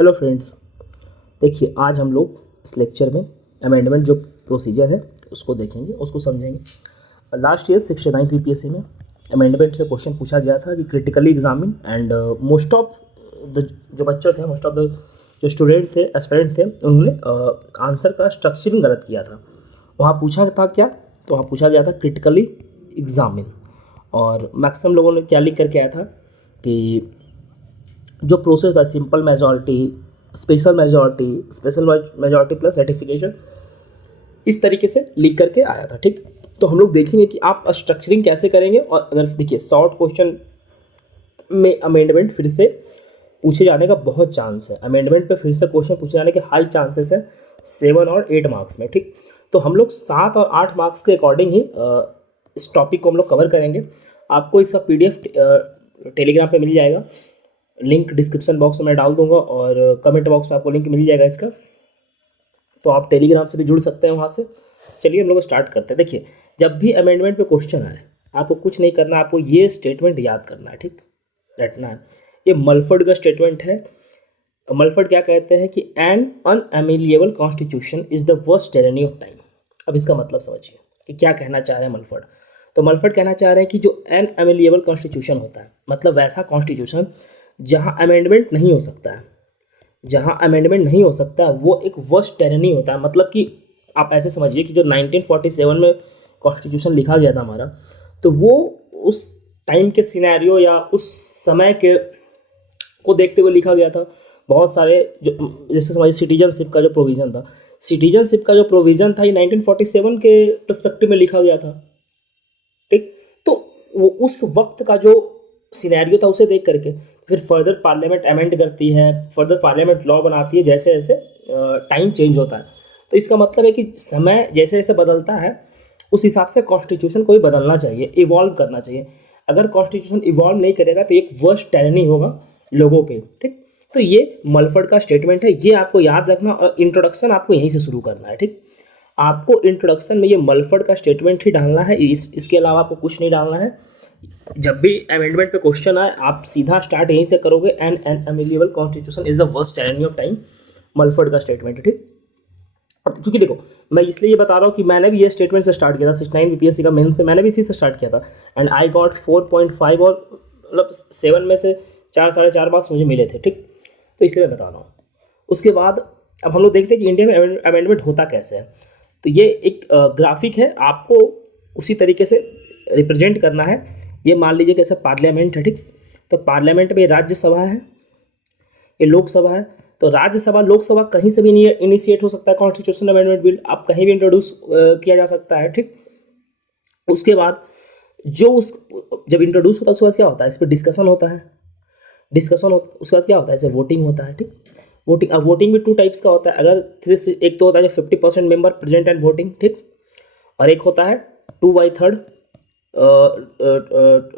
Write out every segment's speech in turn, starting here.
Hello friends. देखिए, आज हम लोग इस लेक्चर में अमेंडमेंट जो प्रोसीजर है उसको देखेंगे, उसको समझेंगे। लास्ट ईयर 69 यूपीएससी में अमेंडमेंट से क्वेश्चन पूछा गया था कि critically examine and most of the जो बच्चे थे, मोस्ट ऑफ द जो स्टूडेंट थे, एस्पिरेंट थे, उन्होंने आंसर का स्ट्रक्चरिंग गलत किया था। वहाँ पूछा था क्या? तो वहाँ पूछा गया था क्रिटिकली एग्जामिन, और मैक्सिमम लोगों ने क्या लिख करके आया था कि जो प्रोसेस था simple majority, special majority plus ratification, इस तरीके से लिख करके आया था। ठीक, तो हम लोग देखेंगे कि आप स्ट्रक्चरिंग कैसे करेंगे। और अगर देखिए, शॉर्ट क्वेश्चन में अमेंडमेंट फिर से पूछे जाने का बहुत चांस है। अमेंडमेंट पे फिर से क्वेश्चन पूछे जाने के हाई चांसेस है 7 और 8 मार्क्स में। ठीक, तो हम लोग 7 और 8 मार्क्स के अकॉर्डिंग ही इस टॉपिक को हम लोग कवर करेंगे। आपको इसका PDF टेलीग्राम पे मिल जाएगा, लिंक डिस्क्रिप्शन बॉक्स में मैं डाल दूंगा और कमेंट बॉक्स में आपको लिंक मिल जाएगा इसका, तो आप टेलीग्राम से भी जुड़ सकते हैं वहाँ से। चलिए हम लोग स्टार्ट करते हैं। देखिए, जब भी अमेंडमेंट पे क्वेश्चन आए, आपको कुछ नहीं करना, आपको ये स्टेटमेंट याद करना है। ठीक, रटना है। ये मलफर्ड का स्टेटमेंट है। मलफर्ड क्या कहते हैं कि an unamendable constitution is the worst tyranny of time. अब इसका मतलब समझिए कि क्या कहना चाह रहे हैं मलफर्ड। तो मलफर्ड कहना चाह रहे हैं कि जो अनएमिलिएबल कॉन्स्टिट्यूशन होता है, मतलब वैसा कॉन्स्टिट्यूशन जहाँ अमेंडमेंट नहीं हो सकता है, जहाँ अमेंडमेंट नहीं हो सकता वो एक वर्स्ट टायरनी होता है। मतलब कि आप ऐसे समझिए कि जो 1947 में कॉन्स्टिट्यूशन लिखा गया था हमारा, तो वो उस टाइम के सिनेरियो या उस समय के को देखते हुए लिखा गया था। बहुत सारे जो, जैसे समझिए सिटीजनशिप का जो प्रोविज़न था, सिटीजनशिप का जो प्रोविज़न था ये 1947 के पर्सपेक्टिव में लिखा गया था। ठीक, तो वो उस वक्त का जो सिनेरियो था उसे देख करके फिर फर्दर पार्लियामेंट अमेंड करती है, फर्दर पार्लियामेंट लॉ बनाती है जैसे जैसे टाइम चेंज होता है। तो इसका मतलब है कि समय जैसे जैसे बदलता है उस हिसाब से कॉन्स्टिट्यूशन को भी बदलना चाहिए, इवॉल्व करना चाहिए। अगर कॉन्स्टिट्यूशन इवॉल्व नहीं करेगा तो एक वर्स्ट टायरनी होगा लोगों पे। ठीक, तो ये मलफर्ड का स्टेटमेंट है, ये आपको याद रखना और इंट्रोडक्शन आपको यहीं से शुरू करना है। ठीक, आपको इंट्रोडक्शन में ये मलफर्ड का स्टेटमेंट ही डालना है, इसके अलावा आपको कुछ नहीं डालना है। जब भी अमेंडमेंट पे क्वेश्चन आए आप सीधा स्टार्ट यहीं से करोगे, an unamendable constitution is the worst tyranny of time, Mulford का स्टेटमेंट है। ठीक, क्योंकि देखो, मैं इसलिए ये बता रहा हूँ कि मैंने भी ये स्टेटमेंट से स्टार्ट किया था 69 बीपीएससी का मेन से, मैंने भी इसी से स्टार्ट किया था एंड आई गॉट 4.5 और मतलब 7 में से 4 साढ़े 4 मार्क्स मुझे मिले थे। ठीक, तो इसलिए मैं बता रहा हूँ। उसके बाद अब हम लोग देखते हैं कि इंडिया में अमेंडमेंट होता कैसे है। तो ये एक ग्राफिक है, आपको उसी तरीके से रिप्रेजेंट करना है। ये मान लीजिए कैसे पार्लियामेंट है। ठीक, तो पार्लियामेंट में राज्यसभा है, ये लोकसभा है। तो राज्यसभा लोकसभा कहीं से भी इनिशिएट हो सकता है कॉन्स्टिट्यूशन अमेंडमेंट बिल, आप कहीं भी इंट्रोड्यूस किया जा सकता है। ठीक, उसके बाद जो उस जब इंट्रोड्यूस होता है उसके बाद क्या होता है, इस पर डिस्कशन होता है, उसके बाद क्या होता है, इसे वोटिंग होता है। ठीक, वोटिंग, अब वोटिंग भी 2 टाइप्स का होता है। अगर एक तो होता है जो 50% मेंबर प्रेजेंट एंड वोटिंग। ठीक, और एक होता है 2/3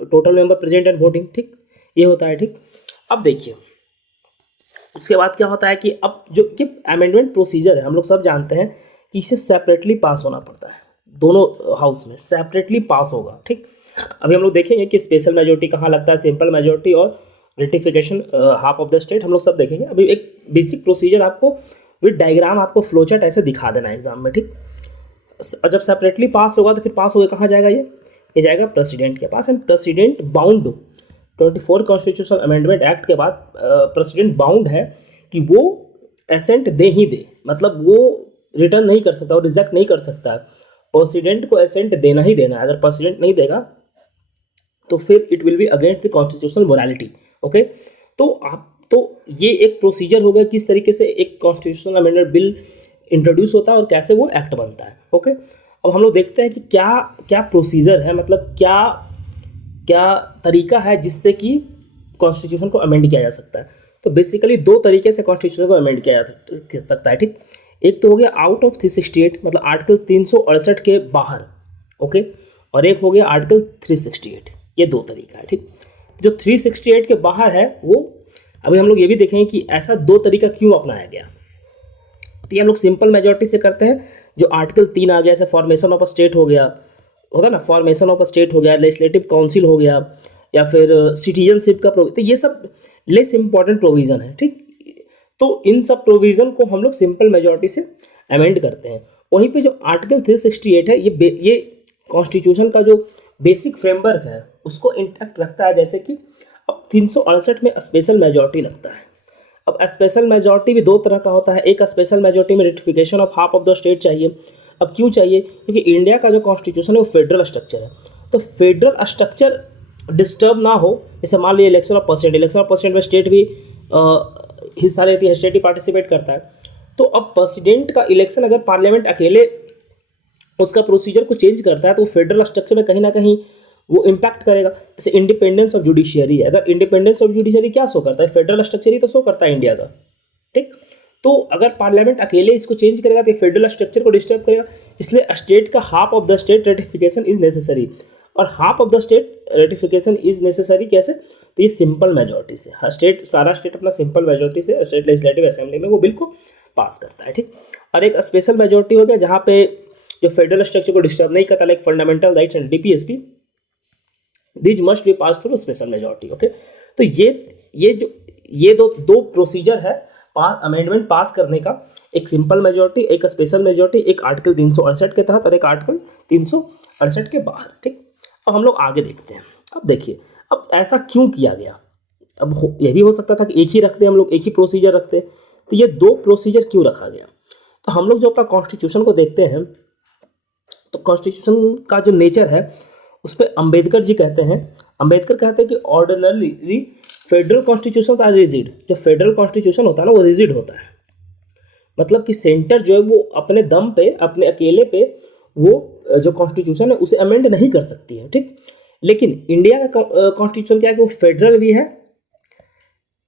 total member present and voting. ठीक, ये होता है। ठीक, अब देखिए उसके बाद क्या होता है कि अब जो कि अमेंडमेंट प्रोसीजर है, हम लोग सब जानते हैं कि इसे सेपरेटली पास होना पड़ता है, दोनों हाउस में सेपरेटली पास होगा। ठीक, अभी हम लोग देखेंगे कि स्पेशल मेजोरिटी कहाँ लगता है, सिंपल मेजोरिटी और ratification half of the state, हम लोग सब देखेंगे। अभी एक बेसिक प्रोसीजर आपको विद डायग्राम, आपको फ्लोचार्ट ऐसे दिखा देना है एग्जाम में। ठीक, जब सेपरेटली पास होगा तो फिर पास होगा कहाँ जाएगा, ये जाएगा प्रेसिडेंट के पास, and president bound 24 constitution amendment act के बाद प्रेसिडेंट बाउंड है कि वो एसेंट दे ही दे, मतलब वो रिटर्न नहीं कर सकता और रिजेक्ट नहीं कर सकता है। प्रेसिडेंट को एसेंट देना ही देना है, अगर प्रेसिडेंट नहीं देगा तो फिर it will be against the constitutional morality. Okay, तो ये एक प्रोसीजर हो गया किस तरीके से एक कॉन्स्टिट्यूशनल अमेंडमेंट बिल इंट्रोड्यूस होता है और कैसे वो एक्ट बनता है। ओके, अब हम लोग देखते हैं कि क्या क्या प्रोसीजर है, मतलब क्या क्या तरीका है जिससे कि कॉन्स्टिट्यूशन को अमेंड किया जा सकता है। तो बेसिकली 2 तरीके से कॉन्स्टिट्यूशन को अमेंड किया जा सकता है। ठीक, एक तो हो गया आउट ऑफ 368, मतलब आर्टिकल 368 के बाहर। ओके, और एक हो गया आर्टिकल 368, ये 2 तरीका है। ठीक, जो 368 के बाहर है वो अभी हम लोग ये भी देखेंगे कि ऐसा 2 तरीका क्यों अपनाया गया। तो ये हम लोग सिंपल मेजॉरिटी से करते हैं। जो आर्टिकल 3 आ गया, जैसे फॉर्मेशन ऑफ अ स्टेट हो गया, होगा ना, फॉर्मेशन ऑफ अ स्टेट हो गया, लेजिस्लेटिव काउंसिल हो गया, या फिर सिटीजनशिप का तो ये सब लेस इंपॉर्टेंट प्रोविज़न है। ठीक, तो इन सब प्रोविज़न को हम लोग सिंपल मेजॉरिटी से अमेंड करते हैं। वहीं पे जो आर्टिकल 368 है ये कॉन्स्टिट्यूशन का जो बेसिक फ्रेमवर्क है उसको इंटैक्ट रखता है। जैसे कि अब 368 में स्पेशल मेजॉरिटी लगता है। अब स्पेशल मेजॉरिटी भी दो तरह का होता है। एक स्पेशल मेजॉरिटी में ratification of half of the state चाहिए। अब क्यों चाहिए? क्योंकि इंडिया का जो कॉन्स्टिट्यूशन है वो फेडरल स्ट्रक्चर है, तो फेडरल स्ट्रक्चर डिस्टर्ब ना हो। जैसे मान लीजिए इलेक्शन ऑफ प्रेसिडेंट में स्टेट भी हिस्सा लेती है, स्टेट ही पार्टिसिपेट करता है। तो अब प्रेसिडेंट का इलेक्शन अगर पार्लियामेंट अकेले उसका प्रोसीजर को चेंज करता है तो फेडरल स्ट्रक्चर में कहीं ना कहीं वो इम्पैक्ट करेगा। जैसे इंडिपेंडेंस ऑफ जुडिशियरी है, अगर इंडिपेंडेंस ऑफ जुडिशियरी क्या शो करता है? फेडरल स्ट्रक्चर ही तो शो करता है इंडिया का, ठीक। तो अगर पार्लियामेंट अकेले इसको चेंज करेगा तो फेडरल स्ट्रक्चर को डिस्टर्ब करेगा। इसलिए स्टेट का half of the state ratification is necessary. और half of the state ratification is necessary कैसे? तो ये सिंपल मेजॉरिटी से, सारा स्टेट अपना सिंपल मेजॉरिटी से स्टेट लेजिस्लेटिव असेंबली में वो बिल को पास करता है, ठीक। और एक स्पेशल मेजॉरिटी हो गया जहाँ पे जो फेडरल स्ट्रक्चर को डिस्टर्ब नहीं करता, like fundamental rights and DPSP, this must be pass through special majority. Okay, तो ये दो प्रोसीजर है अमेंडमेंट पास करने का, एक सिंपल मेजॉरिटी, एक स्पेशल मेजॉरिटी, एक आर्टिकल 368 के तहत और एक आर्टिकल 368 के बाहर, ठीक। अब हम लोग आगे देखते हैं। अब देखिए, अब ऐसा क्यों किया गया? अब यह भी हो सकता था कि एक ही रखते, हम लोग एक ही प्रोसीजर रखते, तो ये दो प्रोसीजर क्यों रखा गया? तो हम लोग जो अपना कॉन्स्टिट्यूशन को देखते हैं तो कॉन्स्टिट्यूशन का जो नेचर है उस पर अंबेडकर जी कहते हैं कि ordinary federal constitution are rigid. जो फेडरल कॉन्स्टिट्यूशन होता है ना वो रिजिड होता है, मतलब कि सेंटर जो है वो अपने दम पे, अपने अकेले पे वो जो कॉन्स्टिट्यूशन है उसे अमेंड नहीं कर सकती है, ठीक। लेकिन इंडिया का कॉन्स्टिट्यूशन क्या है कि वो फेडरल भी है,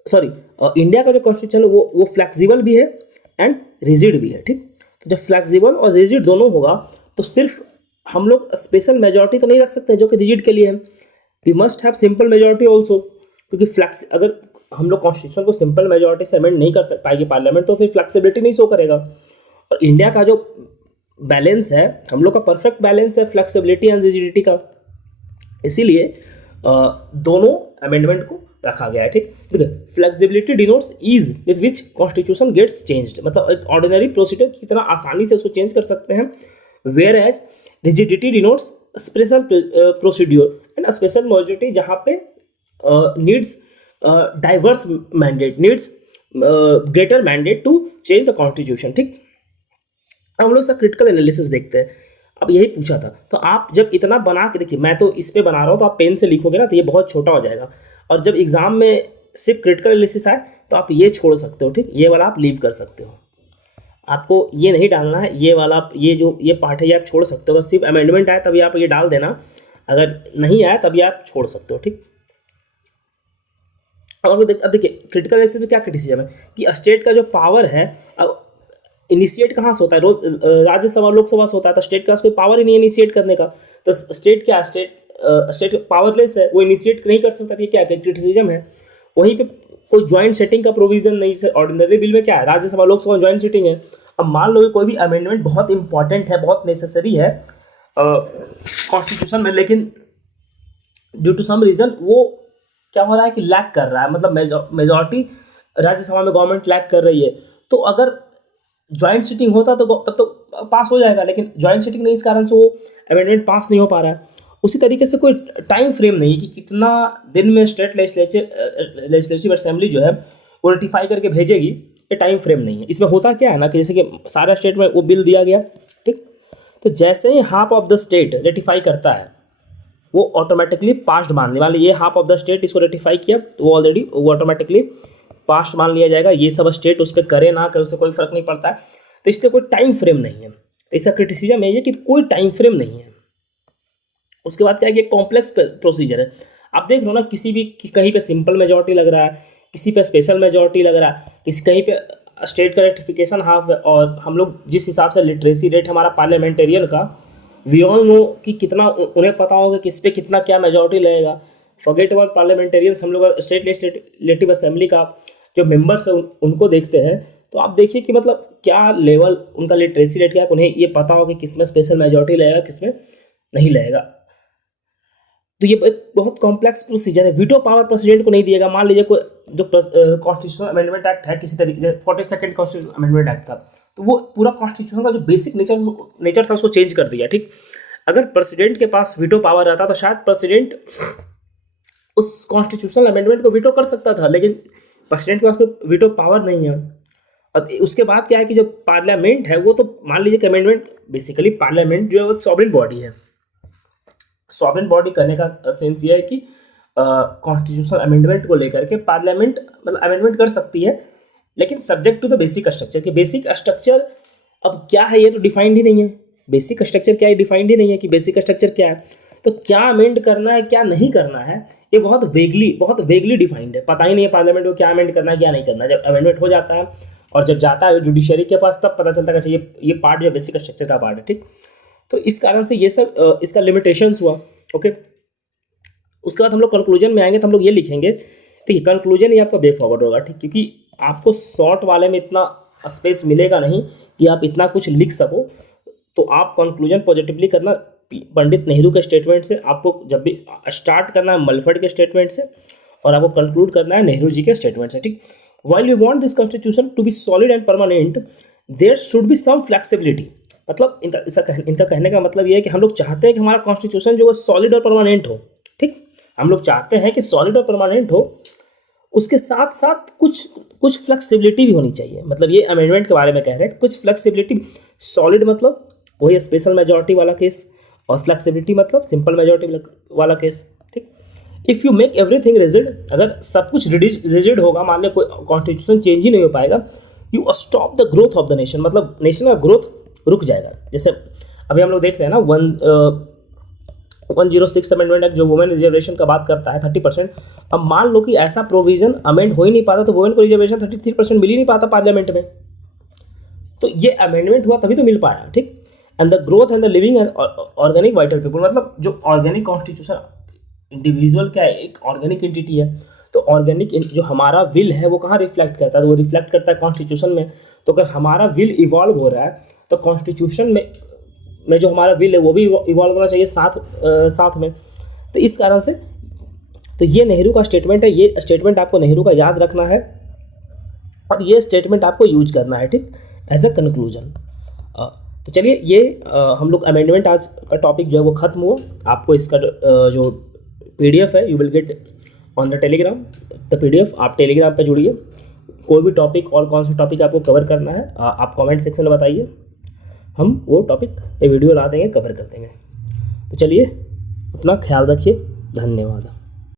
इंडिया का जो कॉन्स्टिट्यूशन है वो फ्लेक्सिबल भी है एंड रिजिड भी है, ठीक। तो जब फ्लेक्सिबल और रिजिड दोनों होगा तो सिर्फ हम लोग स्पेशल मेजॉरिटी तो नहीं रख सकते जो कि रिजिड के लिए है, we must have simple majority also. क्योंकि अगर हम लोग कॉन्स्टिट्यूशन को सिंपल मेजॉरिटी से अमेंड नहीं कर पाएगी पार्लियामेंट तो फिर फ्लेक्सिबिलिटी नहीं शो करेगा। और इंडिया का जो बैलेंस है, हम लोग का परफेक्ट बैलेंस है फ्लेक्सिबिलिटी एंड रिजिडिटी का, इसीलिए दोनों अमेंडमेंट को रखा गया है, ठीक। देखिए, flexibility denotes ease with which constitution gets changed, मतलब ऑर्डिनरी प्रोसीजर की तरह आसानी से उसको चेंज कर सकते हैं। Whereas rigidity denotes special procedure and special majority जहाँ पे needs diverse mandate, needs greater mandate to change the constitution, ठीक। अब हम लोग इसका क्रिटिकल एनालिसिस देखते हैं। अब यही पूछा था, तो आप जब इतना बना के देखिए, मैं तो इस पे बना रहा हूँ तो आप पेन से लिखोगे ना तो ये बहुत छोटा हो जाएगा, और जब एग्जाम में सिर्फ क्रिटिकल एनालिसिस आए तो आप ये छोड़ सकते हो, ठीक। ये वाला आप लीव कर सकते हो, आपको ये नहीं डालना है, ये वाला ये पार्ट है ये आप छोड़ सकते हो। अगर सिर्फ अमेंडमेंट आए तभी आप ये डाल देना, अगर नहीं आया तभी आप छोड़ सकते हो, ठीक। अब देखिए क्रिटिकल एनालिसिस में क्या क्रिटिसिज्म है कि स्टेट का जो पावर है, अब इनिशिएट कहाँ से होता है? रोज राज्यसभा लोकसभा से होता है, तो स्टेट के पास कोई पावर ही नहीं है इनिशिएट करने का। तो स्टेट क्या, स्टेट पावरलेस है, वो इनिशिएट नहीं कर सकता। ये क्या क्रिटिसिज्म है? वहीं पे कोई ज्वाइंट सेटिंग का प्रोविजन नहीं है। ऑर्डिनरी बिल में क्या है, राज्यसभा लोकसभा ज्वाइंट सेटिंग है। अब मान लो कि कोई भी अमेंडमेंट बहुत इंपॉर्टेंट है, बहुत नेसेसरी है कॉन्स्टिट्यूशन में, लेकिन ड्यू टू सम रीज़न वो क्या हो रहा है कि लैक कर रहा है, मतलब मेजॉरिटी राज्यसभा में गवर्नमेंट लैक कर रही है। तो अगर ज्वाइंट सीटिंग होता तो तब तो पास हो जाएगा, लेकिन ज्वाइंट सीटिंग नहीं, इस कारण से वो अमेंडमेंट पास नहीं हो पा रहा है। उसी तरीके से कोई टाइम फ्रेम नहीं है कि कितना दिन में स्टेट लेजिस्लेटिव असेंबली जो है वो रेटिफाई करके भेजेगी, ये टाइम फ्रेम नहीं है। इसमें होता क्या है ना कि जैसे कि सारा स्टेट में वो बिल दिया गया, ठीक। तो जैसे ही half of the state ratify करता है वो ऑटोमेटिकली पास्ड मान लिया। मान लीजिए हाफ ऑफ द स्टेट इसको रेटिफाई किया, वो ऑटोमेटिकली पास्ट मान लिया जाएगा। ये सब स्टेट उस पर करे ना करे उससे कोई फर्क नहीं पड़ता है, तो इससे कोई टाइम फ्रेम नहीं है। तो इसका क्रिटिसिज्म है कि कोई टाइम फ्रेम नहीं है। उसके बाद क्या है कि कॉम्प्लेक्स प्रोसीजर है। आप देख लो ना, कहीं पे सिंपल मेजॉरिटी लग रहा है, किसी पे स्पेशल मेजॉरिटी लग रहा है, कहीं पे स्टेट का रेटिफिकेशन हाफ है। और हम लोग जिस हिसाब से लिटरेसी रेट हमारा पार्लियामेंटेरियन का, वी ऑल नो कि कितना उन्हें पता होगा किस पे कितना क्या मेजॉरिटी लगेगा। फॉरगेट अबाउट पार्लियामेंटेरियंस, हम लोग स्टेट लेजिस्लेटिव असेंबली का जो मेंबर्स है उनको देखते हैं, तो आप देखिए कि मतलब क्या लेवल उनका लिटरेसी रेट क्या है, उन्हें ये पता हो कि किसमें स्पेशल मेजॉरिटी लगेगा किसमें नहीं लगेगा। तो ये एक बहुत कॉम्प्लेक्स प्रोसीजर है। वीटो पावर प्रेसिडेंट को नहीं दिएगा। मान लीजिए कोई जो कॉन्स्टिट्यूशनल अमेंडमेंट एक्ट है, किसी तरीके से 42nd कॉन्स्टिट्यूशनल अमेंडमेंट एक्ट था, तो वो पूरा कॉन्स्टिट्यूशन का जो बेसिक नेचर था उसको चेंज कर दिया, ठीक। अगर प्रेसिडेंट के पास वीटो पावर रहता तो शायद प्रेसिडेंट उस कॉन्स्टिट्यूशनल अमेंडमेंट को वीटो कर सकता था, लेकिन प्रेसिडेंट के पास कोई वीटो पावर नहीं है। और उसके बाद क्या है कि जो पार्लियामेंट है वो तो मान लीजिए कि अमेंडमेंट, बेसिकली पार्लियामेंट जो है वो एक सॉवरेन बॉडी है। सॉवरेन बॉडी करने का सेंस ये है कि कॉन्स्टिट्यूशनल अमेंडमेंट को लेकर के पार्लियामेंट मतलब अमेंडमेंट कर सकती है, लेकिन subject to the basic structure. कि बेसिक स्ट्रक्चर अब क्या है ये तो डिफाइंड ही नहीं है। बेसिक स्ट्रक्चर क्या है डिफाइंड ही नहीं है कि बेसिक स्ट्रक्चर क्या है। तो क्या अमेंड करना है क्या नहीं करना है ये बहुत वेगली डिफाइंड है। पता ही नहीं है पार्लियामेंट को क्या अमेंड करना है क्या नहीं करना है। जब अमेंडमेंट हो जाता है और जब जाता है जुडिशरी के पास तब पता चलता है कि ये पार्ट जो बेसिक स्ट्रक्चर का पार्ट है, ठीक। तो इस कारण से ये सब इसका लिमिटेशंस हुआ, ओके। उसके बाद हम लोग कंक्लूजन में आएंगे तो हम लोग ये लिखेंगे, ठीक है। कंक्लूजन ही आपका वे फॉरवर्ड होगा, ठीक, क्योंकि आपको शॉर्ट वाले में इतना स्पेस मिलेगा नहीं कि आप इतना कुछ लिख सको। तो आप कंक्लूजन पॉजिटिवली करना पंडित नेहरू के स्टेटमेंट से, आपको जब भी स्टार्ट करना है मलफर्ड के स्टेटमेंट से, और आपको कंक्लूड करना है नेहरू जी के स्टेटमेंट से, ठीक। While we want this constitution to be solid and permanent there should be some flexibility. मतलब इनका कहने का मतलब ये है कि हम लोग चाहते हैं कि हमारा कॉन्स्टिट्यूशन जो है सॉलिड और परमानेंट हो, ठीक। हम लोग चाहते हैं कि सॉलिड और परमानेंट हो, उसके साथ साथ कुछ फ्लेक्सिबिलिटी भी होनी चाहिए। मतलब ये अमेंडमेंट के बारे में कह रहे हैं, कुछ फ्लेक्सिबिलिटी। सॉलिड मतलब वही स्पेशल मेजॉरिटी वाला केस, और फ्लेक्सिबिलिटी मतलब सिंपल मेजॉरिटी वाला केस, ठीक। If you make everything rigid, अगर सब कुछ रिजिड होगा, मान लिया कोई कॉन्स्टिट्यूशन चेंज ही नहीं हो पाएगा, you stop the growth of the nation, मतलब नेशन का ग्रोथ रुक जाएगा। जैसे अभी हम लोग देख रहे हैं ना 106 अमेंडमेंट एक्ट जो वुमेन रिजर्वेशन का बात करता है 30%। अब मान लो कि ऐसा प्रोविजन अमेंड हो ही नहीं पाता तो वुमेन को रिजर्वेशन 33% मिल ही नहीं पाता पार्लियामेंट में। तो ये अमेंडमेंट हुआ तभी तो मिल पाया, ठीक। And the growth and the living and organic vital people, मतलब जो ऑर्गेनिक कॉन्स्टिट्यूशन इंडिविजुअल क्या है, एक ऑर्गेनिक एंटिटी है। तो ऑर्गेनिक जो हमारा विल है वो कहाँ रिफ्लेक्ट करता है, तो वो रिफ्लेक्ट करता है कॉन्स्टिट्यूशन में। तो अगर हमारा विल इवॉल्व हो रहा है तो कॉन्स्टिट्यूशन में जो हमारा विल है वो भी इवॉल्व होना चाहिए साथ में। तो इस कारण से तो ये नेहरू का स्टेटमेंट है। ये स्टेटमेंट आपको नेहरू का याद रखना है और ये स्टेटमेंट आपको यूज करना है, ठीक, एज अ कंक्लूजन। तो चलिए ये हम लोग अमेंडमेंट आज का टॉपिक जो है वो ख़त्म हुआ। आपको इसका जो PDF है you will get on the Telegram. The PDF आप टेलीग्राम पे जुड़िए। कोई भी टॉपिक और कौन सा टॉपिक आपको कवर करना है आप कमेंट सेक्शन में बताइए, हम वो टॉपिक पे वीडियो ला देंगे, कवर कर देंगे। तो चलिए अपना ख्याल रखिए, धन्यवाद।